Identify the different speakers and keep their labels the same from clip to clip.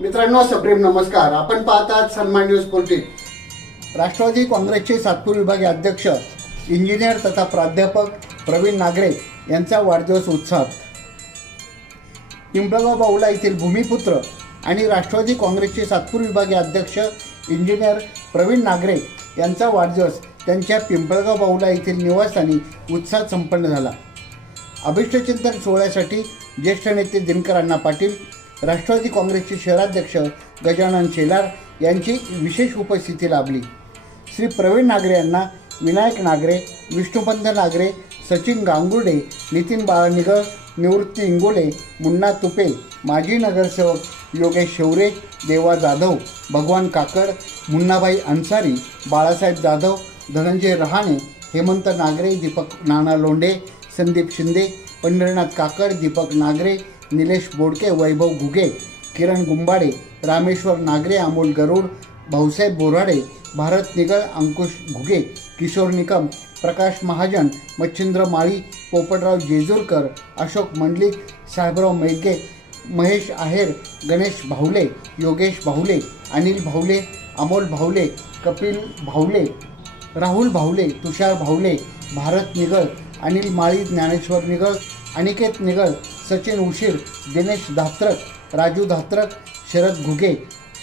Speaker 1: मित्रांनो सप्रेम नमस्कार. आपण पाहतात सन्मान न्यूज फोर्टीन राष्ट्रवादी काँग्रेसचे सातपूर विभागीय अध्यक्ष इंजिनियर तथा प्राध्यापक प्रवीण नागरे यांचा वाढदिवस उत्साहात पिंपळगाव बाहुला येथील भूमिपुत्र आणि राष्ट्रवादी काँग्रेसचे सातपूर विभागीय अध्यक्ष इंजिनियर प्रवीण नागरे यांचा वाढदिवस त्यांच्या पिंपळगाव बाहुला येथील निवासस्थानी उत्साहात संपन्न झाला. अभिष्टचिंतन सोहळ्यासाठी ज्येष्ठ नेते दिनकर अण्णा पाटील राष्ट्रवादी काँग्रेसचे शहराध्यक्ष गजानन शेलार यांची विशेष उपस्थिती लाभली. श्री प्रवीण नागरे यांना विनायक नागरे विष्णुपंत नागरे सचिन गांगुर्डे नितीन बाळनिगळ निवृत्ती इंगोले मुन्ना तुपे माजी नगरसेवक योगेश शेवरे देवा जाधव भगवान काकड मुन्नाबाई अन्सारी बाळासाहेब जाधव धनंजय रहाणे हेमंत नागरे दीपक नाना लोंढे संदीप शिंदे पंढरनाथ काकड दीपक नागरे निलेश बोडके वैभव घुगे किरण गुंबाडे रामेश्वर नागरे अमोल गरुड भाऊसाहेब बोराडे भारत निगळ अंकुश घुगे किशोर निकम प्रकाश महाजन मच्छिंद्र माळी पोपटराव जेजूरकर अशोक मंडलिक साहेबराव मेघे महेश आहेर गणेश भावले योगेश भावले अनिल भावले अमोल भावले कपिल भावले राहुल भावले तुषार भावले भारत निगळ अनिल माळी ज्ञानेश्वर निगळ अनिकेत निगल सचिन उशीर दिनेश धात्रक राजू धात्रक शरद घुगे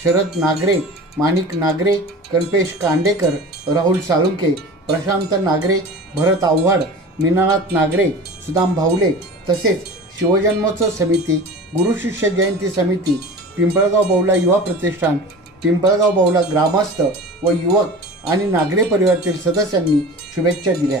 Speaker 1: शरद नागरे माणिक नागरे कल्पेश कांडेकर राहुल साळुंके प्रशांत नागरे भरत आव्हाड मीनानाथ नागरे सुदाम भावले तसेच शिवजन्मोत्सव समिती गुरुशिष्य जयंती समिती पिंपळगाव बौला युवा प्रतिष्ठान पिंपळगाव बौला ग्रामस्थ व युवक आणि नागरे परिवारातील सदस्यांनी शुभेच्छा दिल्या.